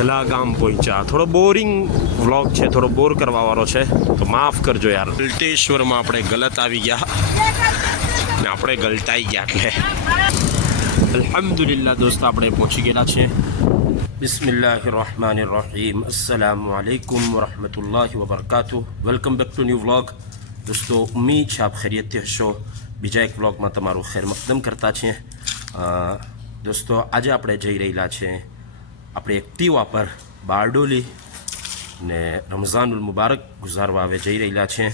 ગલા ગામ પહોંચ્યા. થોડો બોરિંગ વ્લોગ છે, થોડો બોર કરવાવાળો છે, તો માફ કરજો યાર. ગલટેશ્વરમાં આપણે ગલત આવી ગયા ને આપણે ગલટાઈ ગયા. એટલે અલ્હમ્દુલિલ્લાહ દોસ્તો આપણે પહોંચી ગયેલા છે. બિસ્મિલ્લાહિર રહમાનિર રહીમ. અસ્સલામુ અલૈકુમ વરહમતુલ્લાહિ વબરકાતુહ. Welcome back to new vlog. દોસ્તો ઉમ્મીદ છે આપ ખૈરિયતથી હશો. બીજા એક વ્લોગમાં તમારું ખૈર મકદમ કરતા છીએ. દોસ્તો આજે આપણે જઈ રહેલા છે આપણે એક્ટિવા પર બારડોલી ને રમઝાનુલ મુબારક ગુજારવા હવે જઈ રહેલા છે.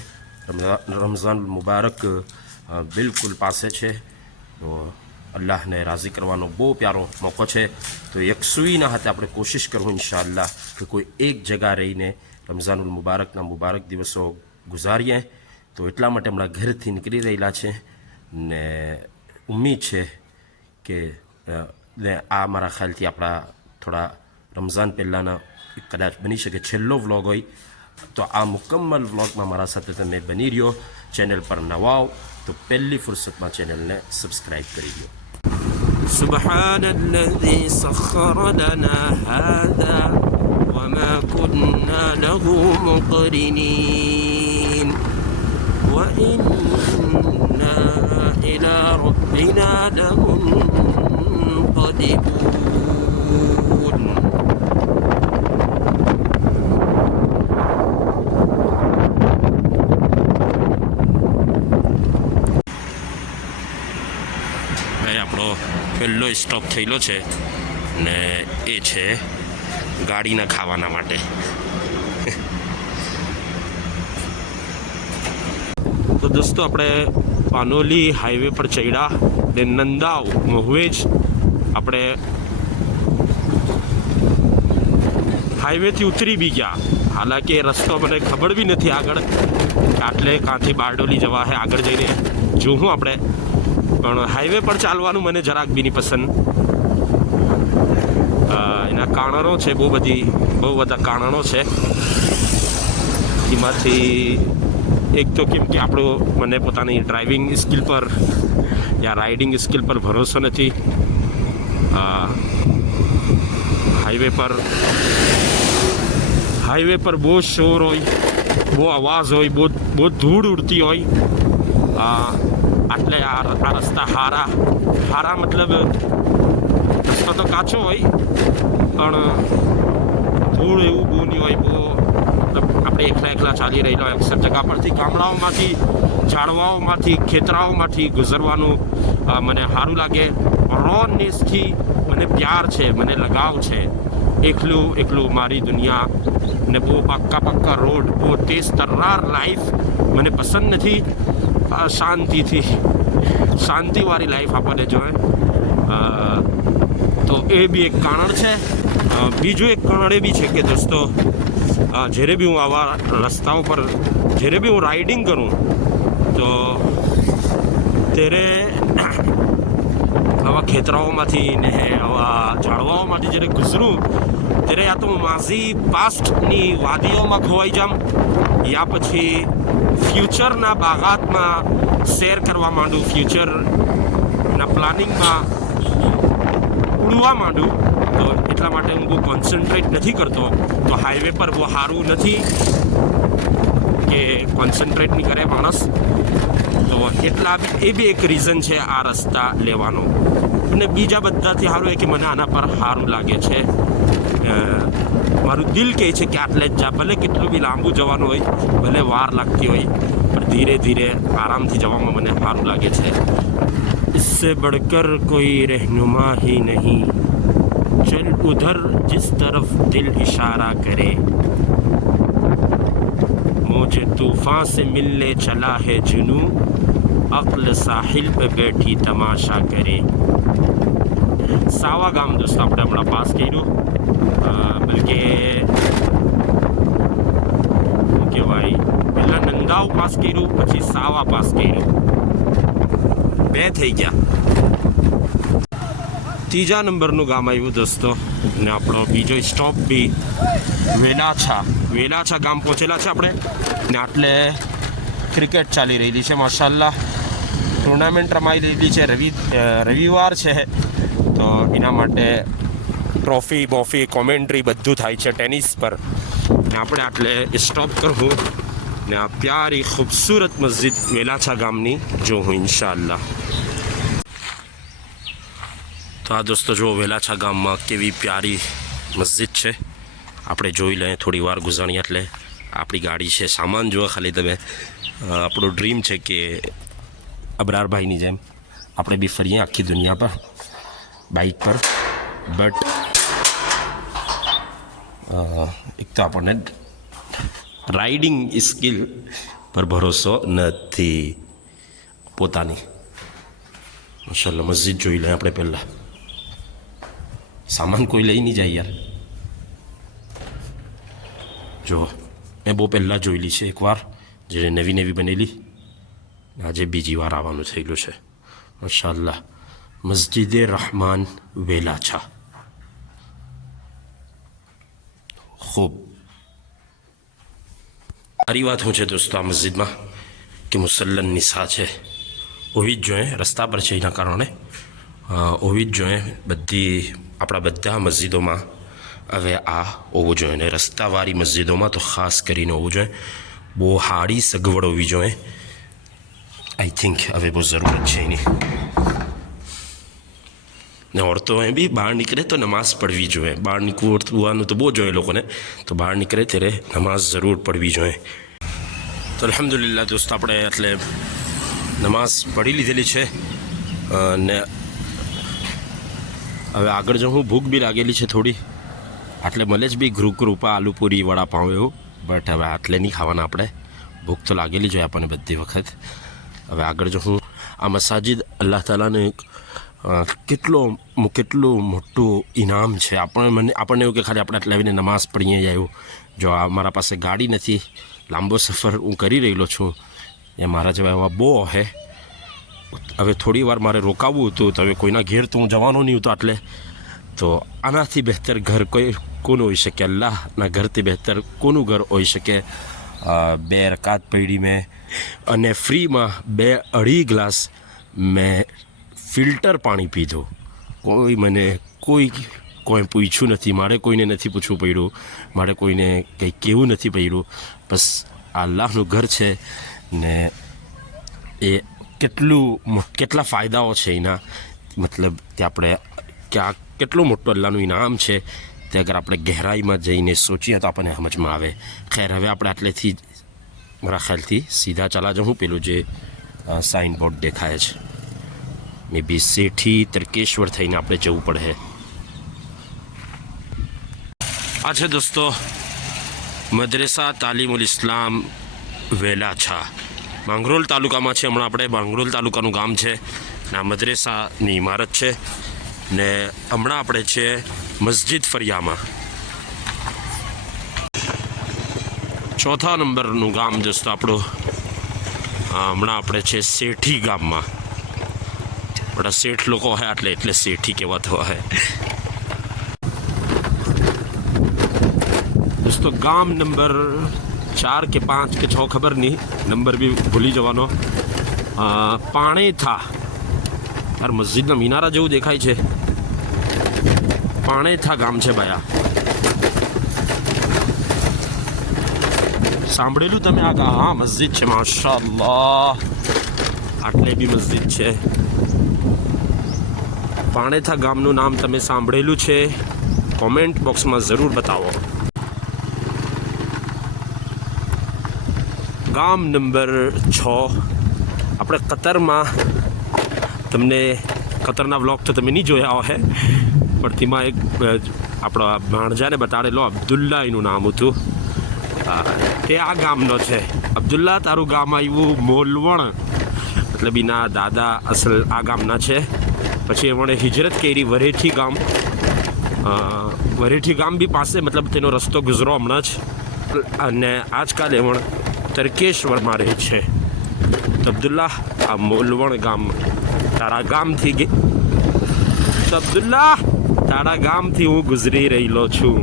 રમઝાનુલ મુબારક બિલકુલ પાસે છે, તો અલ્લાહને રાજી કરવાનો બહુ પ્યારો મોકો છે. તો યકસુઈના હાથે આપણે કોશિશ કરવું ઇન્શાઅલ્લાહ કે કોઈ એક જગા રહીને રમઝાનુલ મુબારકના મુબારક દિવસો ગુજારીએ. તો એટલા માટે હમણાં ઘરથી નીકળી રહેલા છે ને ઉમ્મીદ છે કે આ મારા ખ્યાલથી આપણા થોડા રમઝાન પહેલાંના કદાચ બની શકે છેલ્લો વ્લોગ હોય. તો આ મુકમ્મલ વ્લોગમાં મારા સાથે તમે બની રહ્યો. ચેનલ પર નવા આવો તો પહેલી ફુરસતમાં ચેનલને સબસ્ક્રાઈબ કરી દો. સુબહાનલ્લઝી સખ્ખર લના હાઝા વમા કુન્ના લહુ મુકરિનીન વઇન્ના ઇલા રબ્બિના લમુન્કલિબૂન. આપણો પહેલો સ્ટોપ થયેલો છે ને એ છે ગાડીના ખાવાના માટે. તો દોસ્તો આપણે પાનોલી હાઈવે પર ચડ્યા ને નંદાવ મહુવેજ આપણે હાઈવેથી ઉતરી બી ગયા. હાલાકી એ રસ્તો મને ખબર બી નથી આગળ આટલે કાંથી બારડોલી જવા હે. આગળ જઈને જોઉં આપણે, પણ હાઈવે પર ચાલવાનું મને જરાક બી નહીં પસંદ. એના કારણો છે, બહુ બધા કારણો છે. એમાંથી એક તો કેમ કે મને પોતાની ડ્રાઇવિંગ સ્કિલ પર યા રાઇડિંગ સ્કિલ પર ભરોસો નથી. હાઈવે પર બહુ શોર હોય, બહુ અવાજ હોય, બહુ ધૂળ ઉડતી હોય. એટલે આ રસ્તા હારા મતલબ રસ્તો તો કાચો હોય પણ ધૂળ એવું બહુ નહીં હોય. બહુ મતલબ આપણે એકલા ચાલી રહેલા હોય. અક્ષર જગા પરથી ગામડાઓમાંથી, ઝાડવાઓમાંથી, ખેતરાઓમાંથી ગુજરવાનું મને સારું લાગે. રોનેસથી મને પ્યાર છે, મને લગાવ છે. એકલું મારી દુનિયા ને બહુ પાક્કા રોડ, બહુ તેજ તર્રાર લાઈફ મને પસંદ નથી. શાંતિવાળી લાઈફ આપણને જોઈએ. તો એ બી એક કારણ છે. બીજું એક કારણ એ બી છે કે દોસ્તો જ્યારે બી હું આવા રસ્તાઓ પર જ્યારે બી હું રાઇડિંગ કરું તો ત્યારે આવા ખેતરાઓમાંથી ને આવા ઝાડવાઓમાંથી જ્યારે ગુજરું ત્યારે યા તો હું માઝી પાસ્ટની વાદીઓમાં ખોવાઈ જાઉં યા પછી ફ્યુચરના બાગાતમાં શેર કરવા માંડું, ફ્યુચરના પ્લાનિંગમાં ઉડવા માંડું. તો એટલા માટે હું બહુ કોન્સન્ટ્રેટ નથી કરતો. તો હાઈવે પર બહુ સારું નથી કે કોન્સન્ટ્રેટ નહીં કરે માણસ. તો એ બી એક રીઝન છે આ રસ્તા લેવાનો. અને બીજા બધાથી સારું એ કે મને આના પર સારું લાગે છે. મારું દિલ કહે છે કે આટલે જ જા, ભલે કેટલું બી લાંબુ જવાનું હોય, ભલે વાર લાગતી હોય, પણ ધીરે ધીરે આરામથી જવામાં મને સારું લાગે છે. इससे बढ़कर कोई रहनुमा ही नहीं, चल उधर जिस तरफ दिल इशारा करे, मुझे तूफान से मिलने चला है जुनू, अक्ल साहिल पे बैठी तमाशा करे. સાવા ગામ દોસ્તો આપણે હમણાં પાસ કર્યું. બલકે શું કહેવાય, પહેલાં નંદાવ પાસ કર્યું, પછી સાવા પાસ કર્યું. 2 થઈ ગયા. ત્રીજા નંબરનું ગામ આવ્યું દોસ્તો. ને આપણો બીજો સ્ટોપ બી વેલાછા ગામ પહોંચેલા છે આપણે. ને આટલે ક્રિકેટ ચાલી રહેલી છે માશાલ્લાહ. ટુર્નામેન્ટ રમાઈ રહેલી છે. રવિવાર છે તો એના માટે ટ્રોફી બોફી કોમેન્ટ્રી બધું થાય છે ટેનિસ પર ને આપણે આટલે સ્ટોપ કરવું ને આ પ્યારી ખૂબસૂરત મસ્જિદ વેલાછા ગામની જોઉં ઇન્શાઅલ્લાહ. તો આ દોસ્તો જો વેલાછા ગામમાં કેવી પ્યારી મસ્જિદ છે આપણે જોઈ લઈએ થોડી વાર ગુજારી. એટલે આપણી ગાડી છે, સામાન જુઓ ખાલી તમે. આપણું ડ્રીમ છે કે અબરારભાઈની જેમ આપણે બી ફરીએ આખી દુનિયા પર બાઇક પર. બટ એક તો આપણને રાઇડિંગ સ્કિલ પર ભરોસો નથી પોતાની. માશાલ્લાહ મસ્જિદ જોઈ લઈએ આપણે પહેલાં. સામાન કોઈ લઈ નહીં જાય યાર. જો મેં બહુ પહેલાં જોયેલી છે એકવાર, જે નવી બનેલી. આજે બીજી વાર આવવાનું થયેલું છે. માશાલ્લાહ મસ્જિદે રહમાન વેલાછા ખૂબ સારી વાત શું છે દોસ્તો આ મસ્જિદમાં કે મુસલ્લન નિસા છે. હોવી જ જોઈએ, રસ્તા પર છે એના કારણે હોવી જ જોઈએ. આપણા બધા મસ્જિદોમાં હવે આ હોવું જોઈએ ને રસ્તાવાળી મસ્જિદોમાં તો ખાસ કરીને હોવું જોઈએ. બહુ સારી સગવડ હોવી જોઈએ. આઈ થિંક હવે બહુ જરૂરત છે એની. ને ઓરતોએ બી બહાર નીકળે તો નમાઝ પડવી જોઈએ. બહાર નીકળવાનું તો બહુ જોઈએ લોકોને, તો બહાર નીકળે ત્યારે નમાઝ જરૂર પડવી જોઈએ. તો અલ્હમ્દુલિલ્લાહ દોસ્તો આપણે એટલે નમાઝ પઢી લીધેલી છે ને હવે આગળ જો હું ભૂખ બી લાગેલી છે થોડી. આટલે મળે જ બી કૃપા આલુપુરી વડાપાઉં એવું. બટ હવે આટલે નહીં ખાવાના આપણે. ભૂખ તો લાગેલી જોઈએ આપણને બધી વખત. હવે આગળ જો હું આ મસાજિદ અલ્લાહ તાલાને કેટલું મોટું ઇનામ છે. આપણને એવું કે ખાલી આપણે આટલે આવીને નમાઝ પડીએ આવ્યું. જો આ મારા પાસે ગાડી નથી, લાંબો સફર હું કરી રહેલો છું, એ મારા જેવા એવા બહુ હે. હવે થોડી વાર મારે રોકાવવું હતું તો હવે કોઈના ઘેર તો હું જવાનો નહીં હતો. આટલે તો આનાથી બહેતર ઘર કોનું હોઈ શકે? અલ્લાહના ઘરથી બહેતર કોનું ઘર હોઈ શકે? 2 રકાત પડી મેં અને ફ્રીમાં 2-2.5 ગ્લાસ મેં ફિલ્ટર પાણી પીધું. કોઈ પૂછ્યું નથી, મારે કોઈને નથી પૂછવું પડ્યું, મારે કોઈને કંઈ કહેવું નથી પડ્યું. બસ આ અલ્લાહનું ઘર છે ને એ કેટલા ફાયદાઓ છે એના. મતલબ કે આપણે કે આ કેટલું મોટું અલ્લાહનું ઇનામ છે તે અગર આપણે ગહેરાઈમાં જઈને સોચીએ તો આપણને સમજમાં આવે. ખેર હવે આપણે આટલેથી મારા ખ્યાલથી સીધા ચાલા જાઉં. પેલું જે સાઇન બોર્ડ દેખાય છે મે બી સેઠી તરકેશ્વર થઈને આપણે જવું પડે. આ છે દોસ્તો મદ્રેસા તાલીમુલ ઇસ્લામ વેલાછા. માંગરોળ તાલુકામાં છે. હમણાં આપણે માંગરોળ તાલુકાનું ગામ છે ને આ મદ્રેસાની ઇમારત છે ને હમણાં આપણે છે મસ્જિદ ફરિયામાં. 4થા નંબરનું ગામ દોસ્તો આપણું. હમણાં આપણે છે શેઠી ગામમાં. બધા શેઠ લોકો હોય એટલે શેઠી કહેવાતો હોય દોસ્તો. ગામ નંબર 4 કે 5 કે 6 ખબર નહીં, નંબર બી ભૂલી જવાનો. પાણેથા. યાર મસ્જિદના મિનારા જેવું દેખાય છે. પાણેથા ગામ છે ભાઈ. સાંભળેલું તમે? હા મસ્જિદ છે માશાઅલ્લાહ. આટલે બી મસ્જિદ છે. પાણેથા ગામનું નામ તમે સાંભળેલું છે? કોમેન્ટ બોક્સમાં જરૂર બતાવો. ગામ નંબર 6. આપણે કતરમાં તમને કતરના વ્લોગ તો તમે નહીં જોયા હે, પણ તેમાં એક આપણા ભાણજાને બતાડેલો અબ્દુલ્લા એનું નામ હતું. તે આ ગામનો છે. અબ્દુલ્લા તારું ગામ આવ્યું મોલવણ, એટલે બીના દાદા અસલ આ ગામના છે. પછી એમણે હિજરત કરી વરેઠી ગામ. વરેઠી ગામ બી પાસે, મતલબ તેનો રસ્તો ગુજરો હમણાં જ. અને આજકાલ એમણે તરકેશ્વરમાં રહે છે. અબ્દુલ્લા આ મોલવણ ગામ તારા ગામથી અબ્દુલ્લા તારા ગામથી હું ગુજરી રહેલો છું.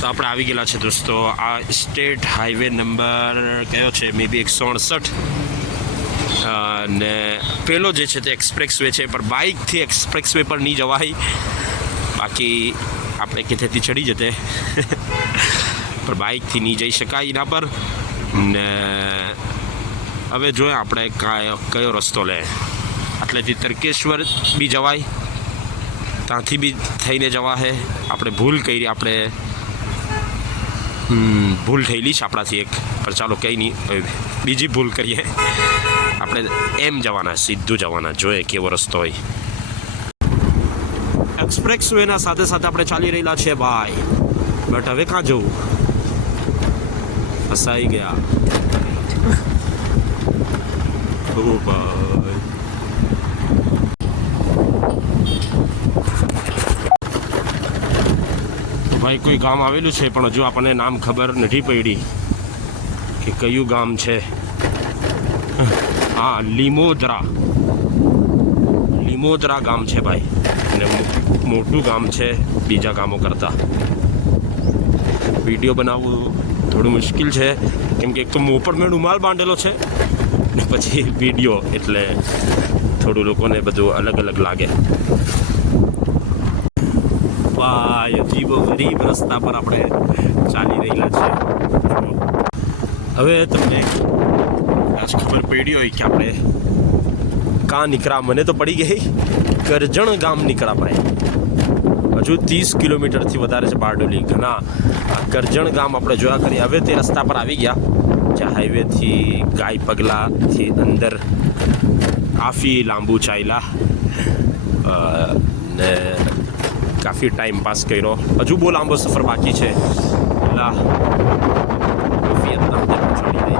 તો આપણે આવી ગયેલા છે દોસ્તો આ સ્ટેટ હાઈવે નંબર કયો છે? મે બી 168. ને પેલો જે છે તે એક્સપ્રેસ વે છે, પણ બાઇકથી એક્સપ્રેસ વે પર નહીં જવાય, બાકી આપણે કેથેથી ચડી જતે પણ બાઇકથી નહીં જઈ શકાય એના પર. ને હવે જોઈએ આપણે કયો રસ્તો લે. આટલેથી તરકેશ્વર બી જવાય, ત્યાંથી બી થઈને જવા હે. આપણે ભૂલ કરી, આપણે ભૂલ થયેલી છે આપણાથી એક, પણ ચાલો કંઈ નહીં, બીજી ભૂલ કરીએ. આપણે એમ જવાના, સીધું જવાના, જોઈએ કેવો રસ્તો હોય. એક્સપ્રેસ વેના સાથે સાથે આપણે ચાલી રહેલા છે ભાઈ, બટ હવે ક્યાં જવું? ફસાઈ ગયા. ઓ ભાઈ, ભાઈ કોઈ ગામ આવેલું છે, પણ હજુ આપણને નામ ખબર નથી પડી કે કયું ગામ છે. હા, લીમોદરા ગામ છે ભાઈ, અને મોટું ગામ છે બીજા ગામો કરતાં. વિડીયો બનાવવું થોડું મુશ્કેલ છે, કેમ કે એક તો મોં પર મેં રૂમાલ બાંધેલો છે, ને પછી વિડીયો, એટલે થોડું લોકોને બધું અલગ અલગ લાગે. ભાઈ, અજીબો ગરીબ રસ્તા પર આપણે ચાલી રહેલા છે. હવે તમને આજ ખબર પડી હોય કે આપણે કાં નીકળ્યા. મને તો પડી ગઈ, કરજણ ગામ નીકળ્યા ભાઈ. હજુ 30 કિલોમીટરથી વધારે છે બારડોલી. ઘણા કરજણ ગામ આપણે જોયા કરીએ. હવે તે રસ્તા પર આવી ગયા જ્યાં હાઈવેથી ગાય પગલાથી અંદર કાફી લાંબુ ચાલ્યા ને કાફી ટાઈમ પાસ કર્યો. હજુ બહુ લાંબો સફર બાકી છે. પેલા વિયેતનામ પહોંચાડી દે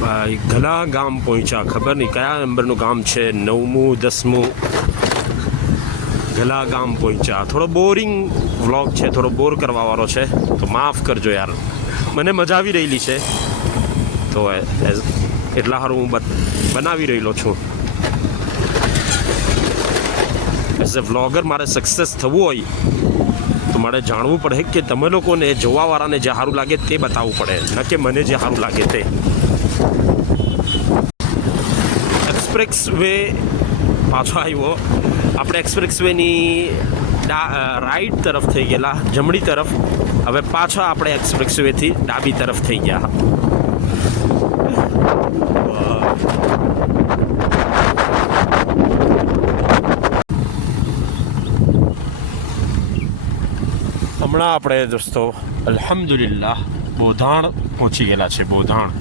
ભાઈ. ઘણા ગામ પહોંચ્યા, ખબર નહીં કયા નંબરનું ગામ છે, 9મું 10મું. ઘણા ગામ પહોંચ્યા. થોડો બોરિંગ વ્લોગ છે, થોડો બોર કરવાવાળો છે, તો માફ કરજો યાર. મને મજા આવી રહેલી છે, તો એટલા સારું હું બનાવી રહેલો છું. એઝ એ વ્લોગર મારે સક્સેસ થવું હોય તો મારે જાણવું પડે કે તમે લોકોને, જોવાવાળાને જે સારું લાગે તે બતાવવું પડે, ન કે મને જે સારું લાગે તે. એક્સપ્રેસ વે પાછો આવ્યો. આપણે એક્સપ્રેસ વેની રાઈટ તરફ થઈ ગયેલા, જમણી તરફ. હવે પાછા આપણે એક્સપ્રેસ વેથી ડાબી તરફ થઈ ગયા. હમણાં આપણે દોસ્તો અલ્હમ્દુલિલ્લાહ બોધાણ પહોંચી ગયેલા છે. બોધાણ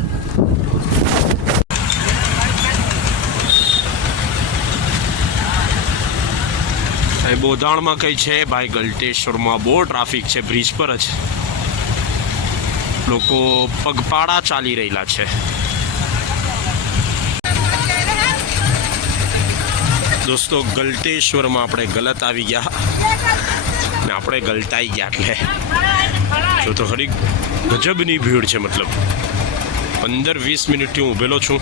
બોધાણમાં કઈ છે ભાઈ? ગલટેશ્વરમાં બહુ ટ્રાફિક છે. બ્રિજ પર જ લોકો પગપાળા ચાલી રહેલા છે. દોસ્તો ગલટેશ્વરમાં આપણે ગલત આવી ગયા ને આપણે ગલટાઈ ગયા. એટલે જો તો ખરી ગજબની ભીડ છે. મતલબ 15-20 મિનિટથી હું ઊભેલો છું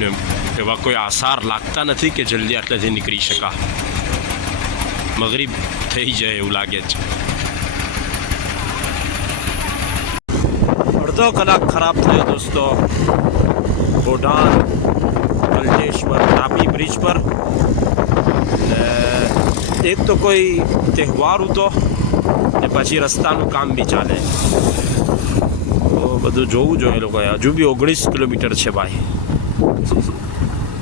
ને એવા કોઈ આસાર લાગતા નથી કે જલ્દી આટલેથી નીકળી શકા. મગરીબ થઈ જાય એવું લાગે છે. અડધો કલાક ખરાબ થયો દોસ્તો બોધાણ ગલટેશ્વર તાપી બ્રિજ પર. એક તો કોઈ તહેવાર હતો ને પછી રસ્તાનું કામ બી ચાલે, તો બધું જોવું જોઈએ લોકોએ. હજુ બી 19 કિલોમીટર છે ભાઈ.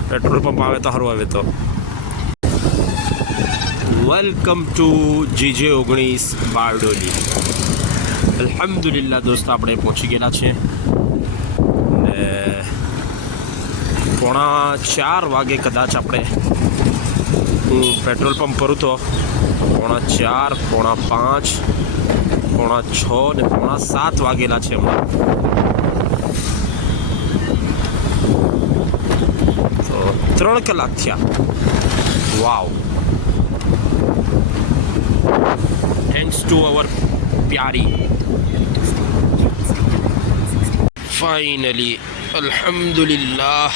પેટ્રોલ પંપ આવે તો સારું. આવે તો વેલકમ ટુ GJ19 બારડોલી. અલ્હમ્દુલિલ્લાહ દોસ્તો આપણે પહોંચી ગયેલા છે ને 3:45 વાગે કદાચ આપણે, હું પેટ્રોલ પંપ પર હતો 4:45, 4:45, 5:45 ને 7:45 વાગેલા છે હમણાં. તો 3 કલાક થયા. વાવ, થેન્ક્સ ટુ અવર પ્યારી. ફાઇનલી અલ્હમ્દુલિલ્લાહ